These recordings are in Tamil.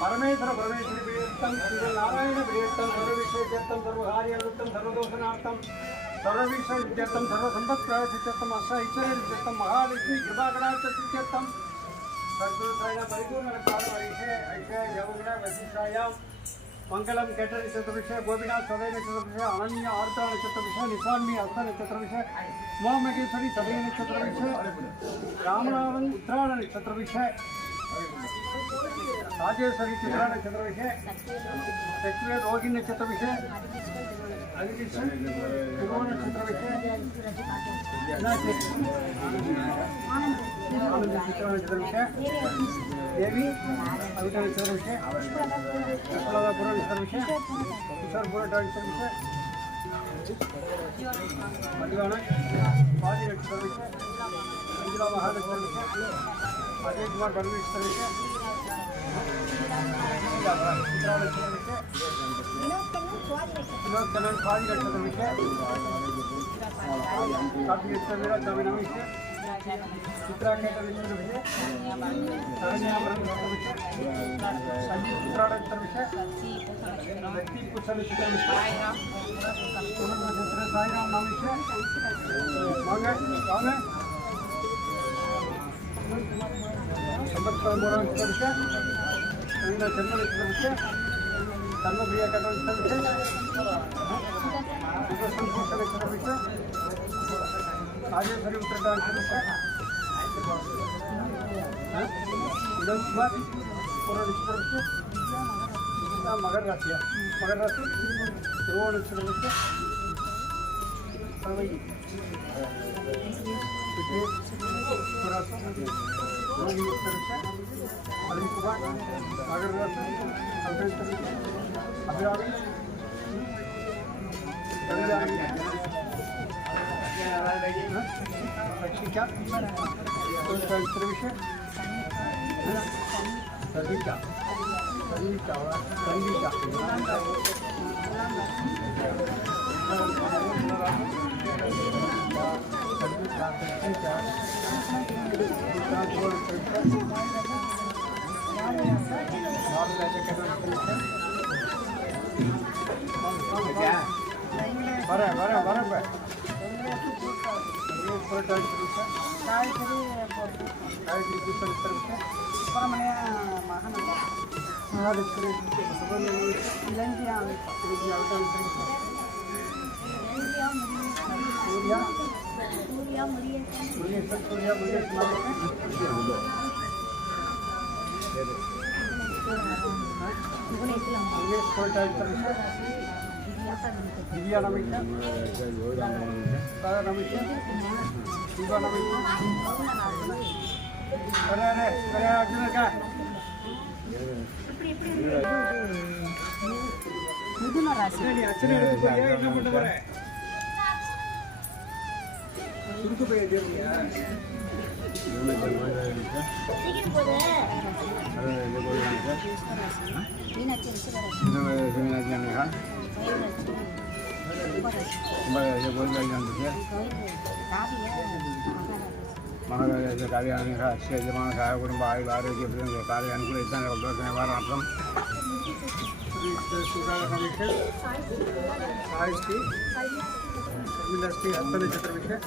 परमेश्वर परमेश्वरी प्रियर्थम श्री नारायण प्रियर्थम सर्वविषयत्यर्थम सर्वकार्यार्थम सर्वदोषनार्थम सर्वविषयत्यर्थम सर्वसंपत्प्रयत्यर्थम अष्टैश्वर्यत्यर्थम महालक्ष्मी कृपाकटाक्षत्यर्थम सद्गुरुसाय परिपूर्ण कालवरिषे ऐषे यौगुण वशिष्ठायां मंगलम केटरी नक्षत्रविषय गोपीनाथ सदय नक्षत्रविषय अनन्य आर्ता नक्षत्रविषय निशान्मी हस्त नक्षत्रविषय मोहमगेश्वरी सदय नक्षत्रविषय रामनाथन उत्तरायण नक्षत्रविषय राजेश्वरी चित्रा नक्षत्र विषय लक्ष्मी रोगी नक्षत्र विषय अभिकृष्ण नक्षत्र विषय आनंद चित्रा नक्षत्र विषय देवी अभिता नक्षत्र विषय विप्लवापुर नक्षत्र विषय किशोरपुर नक्षत्र विषय मधुवाना पादी नक्षत्र विषय मंजुला महानक्षत्र विषय अजय कुमार बर्वी नक्षत्र विषय कलन स्वादी नक्षत्र विषय विषय चित्रा नक्षत्र विषय नक्षत्र विषय व्यक्ति कुशल नक्षत्र विषय साईराम नाम विषय संबत्सर नक्षत्र विषय जन्म नक्षत्र विषय कर्मप्रिया नक्षत्र विषय नक्षत्र विषय राजेश्वरी उत्तरा नक्षत्र विषय विनोद कुमार पूर्व नक्षत्र विषय मकर राशि ध्रुव नक्षत्र विषय रोगी नक्षत्र विषय अरविंद कुमार मगर राशि अभिरामी लक्ष्मीका नक्षत्र विषय सर्विका दिव्या नमित सारा नमित शिवा नमित अरे अर्जुन का मिथुन राशि अचने என்ன பண்ண போற சுருக்கு போய் தேவியா சீக்கிரம் போடு अरे ये बोल रहा है மீனாட்சி மீனாட்சி ये बोल रहा है महाराज कार्यालय अक्षय जमान सहाय कुटुंब आयुष आरोग्य कार्य अनुकूल निवारणार्थम हस्त नक्षत्र विषय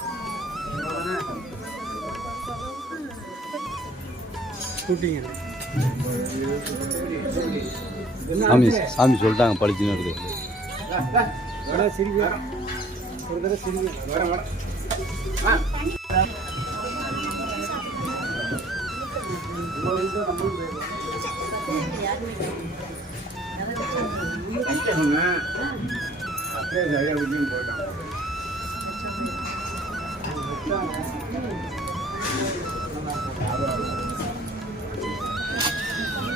சாமி சொல்லிட்டாங்க படிச்சுன்னு இருக்குது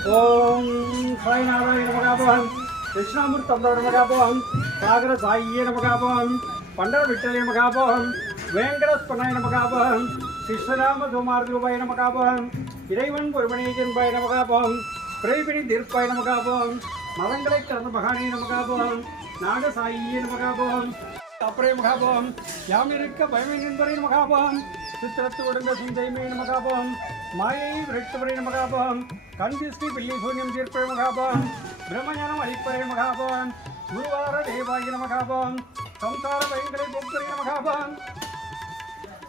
ओम साई नारायण नमः कृष्णामूर्तम नमः सागर साई नमः पंडर विठ्ठले नमः वेंकटस्पनाय नमः शिष्यराम सोमार्दुबाय नमः इरेवन गुरुमणीजनबाय नमः प्रेमिणी दीर्घाय नमः मदंगले कर्ण महानी नमः नाग साई नमः अपरे नमः यामिरुक्क भयमिनिंदरे नमः சித்திரத்து உடந்த சுந்தைமே நமகாபம் மாயை விரட்டுவரை நமகாபம் கந்திஸ்ரீ பில்லி சூன்யம் தீர்ப்பரை மகாபம் பிரம்மஞானம் அளிப்பரை மகாபம் குருவார தேவாகி நமகாபம் சம்சார பயங்களை போக்குறை நமகாபம்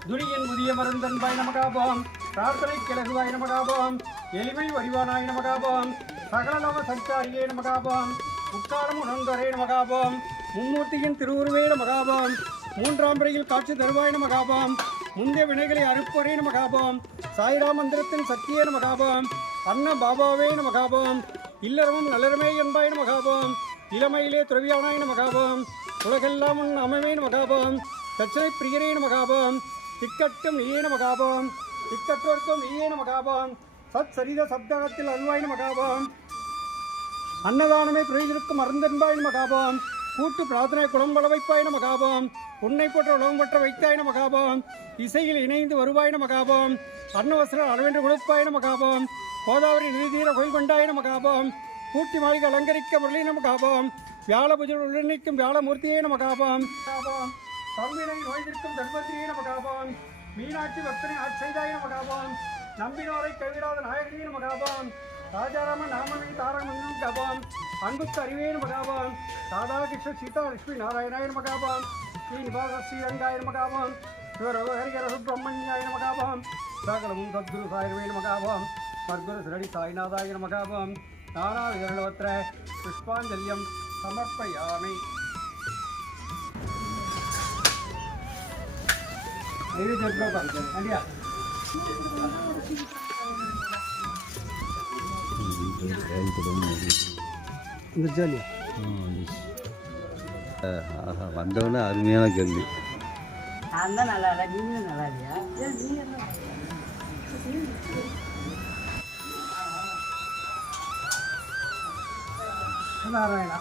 துரியன் புதிய மருந்தன்பாய் நமகாபம் பிரார்த்தனை கிழகுவாய் நமகாபம் எளிமை வடிவானாய் நமகாபம் சகலலோக சஞ்சாரியே நமகாபம் உட்காரம் உணர்ந்தரே நமகாபம் மும்மூர்த்தியின் திருவுருவே நமகாபம் மூன்றாம் பிறையில் காட்சி தருவாய் நமகாபம் முந்தைய வினைகளை அறுப்பரே நமகாபம் சாய்ரா மந்திரத்தின் சக்தியே நமகாபம் அன்ன பாபாவே நமகாபம் இல்லறமும் நல்லறமே என்பாய் நமகாபம் இளமையிலே துறவியானாய் நமகாபம் உலகெல்லாம் உன் அமைவே நமகாபம் தட்சணை பிரியரே நமகாபம் திக்கட்டும் நீயே நமகாபம் திக்கற்றோர்க்கும் நீயே நமகாபம் சத் சரித சப்தகத்தில் அல்வாய் நமகாபம் அன்னதானமே துறையிருக்கும் அருந்தன்பாய் நமகாபம் கூட்டு பிரார்த்தனை குளம்பல வைப்பாய் நமகாபம் உன்னை போன்ற உலகம் பற்ற வைத்தாய் நமகாபம் இசையில் இணைந்து வருவாய் நமகாபம் அன்னவசர அளவென்று கொடுப்பாய் நமகாபம் கோதாவரி நிதிதீர கோயில் கொண்டாய் நமகாபம் பூட்டி மாளிகை அலங்கரிக்க முரளி நமகாபம் வியாழபுஜர் உள்ளிக்கும் வியாழமூர்த்தியே நமகாபம் தம்பினை நோய்திருக்கும் தர்மத்திரியே நமகாபம் மீனாட்சி பக்தனை ஆட்செய்தாய் நமகாபம் நம்பினோரை கைவிடாத நாயகனே நமகாபம் ராஜாராமன் நாமனை தாரகமன்னும் கபாம் அன்புக்கு அறிவே நமகாபம் ராதாகிருஷ்ண சீதா லட்சுமி நாராயணாய நமகாபம் ஸ்ரீ நிவாச ஸ்ரீரங்காய நமகாபம் சிவரவஹரிகர சுப்பிரமணியாய நமகாபம் சகலமும் சத்குரு சாயர்வே நமகாபம் சத்குரு சிரடி சாய்நாதாய நமகாபம் நாராயணவத்திர புஷ்பாஞ்சல்யம் சமர்ப்பயாமி. அண்டியா வந்தவொடனே அருமையான கேள்வி. நான் தான் நல்லா இல்லை, நீங்களும் நல்லா இல்லையா? நாராயணா.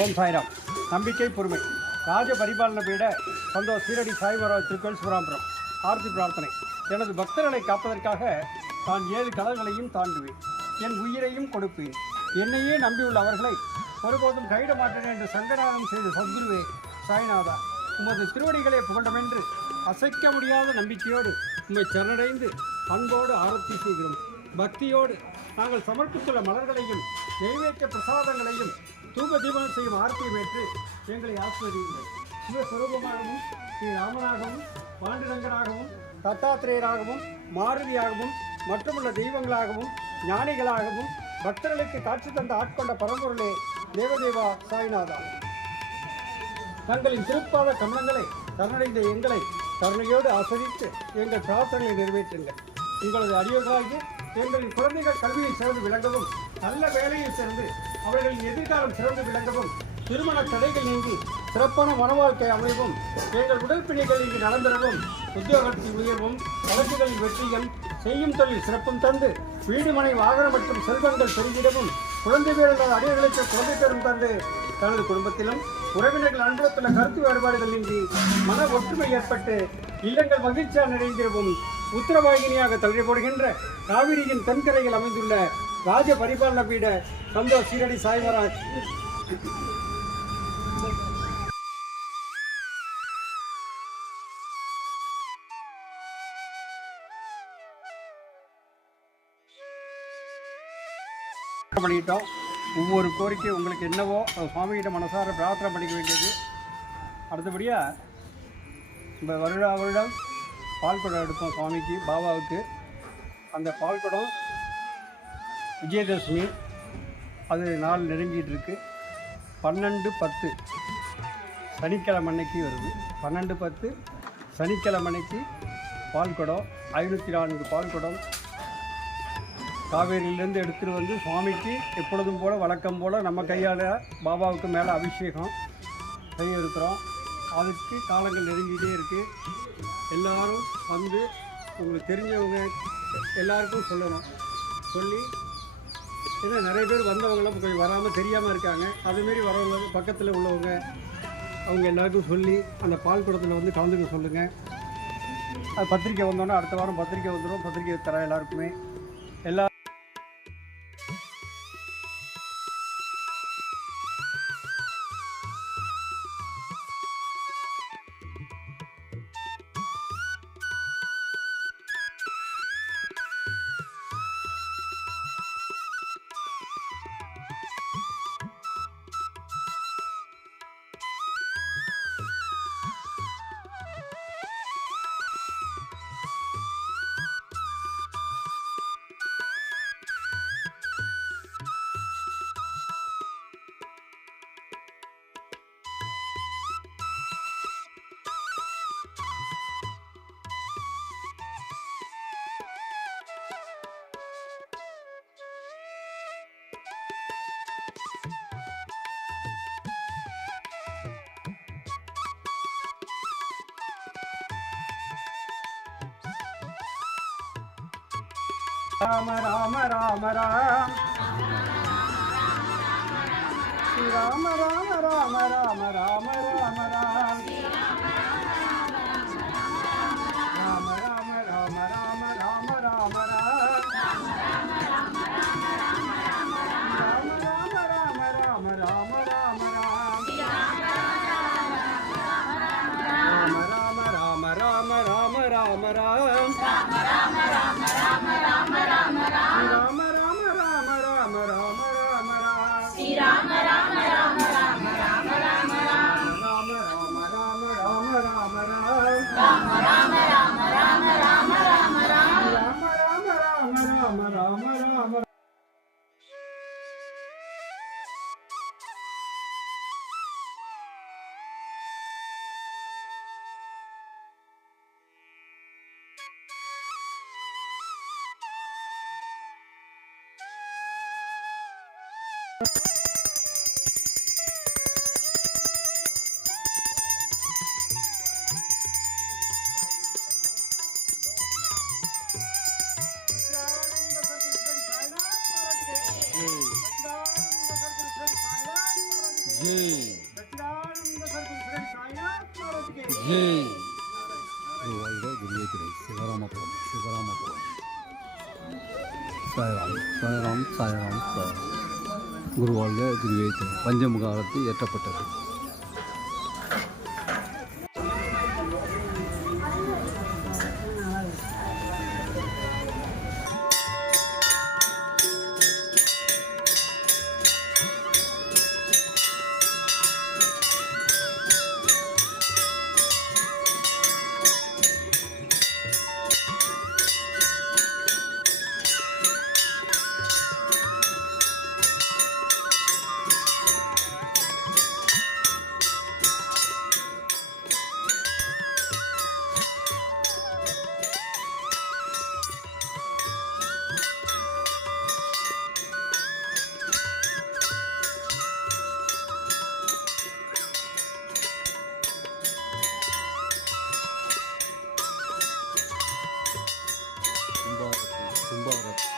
ஓம் சாய்ராம். நம்பிக்கை பொறுமை ராஜ பரிபாலன பீட சந்தோஷ் சீரடி சாய்வரா திருக்கோயில் சிவராம்பரம். ஆர்த்தி பிரார்த்தனை. எனது பக்தர்களை காப்பதற்காக நான் 7 கடல்களையும் தாண்டுவேன், என் உயிரையும் கொடுப்பேன். என்னையே நம்பியுள்ள அவர்களை ஒருபோதும் கைவிட மாட்டேன் என்று சங்கடானம் செய்த சத்குருவே சாய்நாதா, உமது திருவடிகளை புகழமென்று அசைக்க முடியாத நம்பிக்கையோடு உம்மை சரணடைந்து அன்போடு ஆரத்தி செய்கிறோம். பக்தியோடு நாங்கள் சமர்ப்பித்துள்ள மலர்களையும் நெய்வேற்ற பிரசாதங்களையும் தூப தீபம் செய்யும் ஆர்த்தியும் ஏற்று எங்களை ஆஸ்வதியுங்கள். சிவஸ்வரூபமாகவும் ஸ்ரீ ராமனாகவும் பாண்டுரங்கனாகவும் தத்தாத்திரேயராகவும் மாருதியாகவும் மற்றுமுள்ள தெய்வங்களாகவும் ஞானிகளாகவும் பக்தர்களுக்கு காட்சி தந்த ஆட்கொண்ட பரம்பொருளே தேவதேவா சாய்நாதா, தங்களின் திருப்பாத கமலங்களை சரணடைந்த எங்களை கருணையோடு ஆசரித்து எங்கள் பிரார்த்தனையை நிறைவேற்றுங்கள். உங்களது அடியோர்களாகி எங்களின் குழந்தைகள் கல்வியை சிறந்து விளங்கவும், நல்ல வேலையில் சேர்ந்து அவர்களின் எதிர்காலம் சிறந்து விளங்கவும், திருமண தடைகள் நீங்கி சிறப்பான மனவாழ்க்கை அமைவும், எங்கள் உடற்பிணிகள் இங்கு நடந்தரவும், உத்தியோகத்தில் உயர்வும், வழக்குகளின் வெற்றியும், செய்யும் தொழில் சிறப்பும் தந்து வீடு மனை வாகனம் மற்றும் செல்வங்கள் பெருகிடவும், குழந்தை பேருந்த அடியர்களுக்கு குழந்தை பேரும் தந்து தனது குடும்பத்திலும் உறவினர்கள் அன்புறத்துள்ள கருத்து வேறுபாடுகள் இன்றி மன ஒற்றுமை ஏற்பட்டு இல்லங்கள் மகிழ்ச்சியாக நிறைந்திருக்கும் உத்தரவாகினியாக தள்ளிப்படுகின்ற காவிரியின் தென்கரையில் அமைந்துள்ள ராஜ பரிபாலன பீட சந்தோஷ் சீரடி சாய்மராஜ் பண்ணிட்டோம். ஒவ்வொரு கோரிக்கை உங்களுக்கு என்னவோ சுவாமிகிட்ட மனசார பிரார்த்தனை பண்ணிக்க வேண்டியது. அடுத்தபடியாக இந்த வருடம் பால்குடம் எடுப்போம் சுவாமிக்கு பாபாவுக்கு. அந்த பால்குடம் விஜயதசமி அது நாள் நெருங்கிட்டு இருக்கு. 12/10 சனிக்கிழமை அன்னைக்கு வருது. 12/10 சனிக்கிழமை அன்னைக்கு பால்குடம் 504 பால்குடம் காவேரியிலேருந்து எடுத்துகிட்டு வந்து சுவாமிக்கு எப்பொழுதும் போல் வழக்கம் போல் நம்ம கையால் பாபாவுக்கு மேலே அபிஷேகம் செய்ய இருக்கிறோம். அதுக்கு காலங்கள் நெருங்கிட்டே இருக்குது. எல்லோரும் வந்து உங்களுக்கு தெரிஞ்சவங்க எல்லாருக்கும் சொல்லணும். சொல்லி ஏன்னா நிறைய பேர் வந்தவங்களாம் கொஞ்சம் வராமல் தெரியாமல் இருக்காங்க. அதுமாரி வரவங்க பக்கத்தில் உள்ளவங்க அவங்க எல்லாருக்கும் சொல்லி அந்த பால் குடத்தில் வந்து கலந்துக்க சொல்லுங்கள். அது பத்திரிக்கை வந்தோன்னா அடுத்த வாரம் பத்திரிக்கை வந்துடும். பத்திரிக்கை தர எல்லாருக்குமே எல்லா ராம ராம ராம ராம் ராம ராம ராம ராம ராம ராம ராம் ராம ராம ராம ராம ராம ராம ராம் ராம ராம ராம ராம ராம ராம ராம் ராம ராம ராம ராம ராம ராம் ராம ராம ராம ராம ராம ராம ராம் ஸ்ரீராம ராம ராம ராம ராம ராம ராம் ராம ராம ராம ராம ராம ராம் ராம ராம ராம ராம ராம ராம ராம் ராம ராம ராம ராம ராம ராம சிவராமபுரம் சிவராமபுரம் சாய்ராம் சாய்ராம் சாய்ராம் சாய் குருவாழ்க திருவேதி பஞ்சமுக ஆரத்தி ஏற்றப்பட்டது. கும்பாரத்தி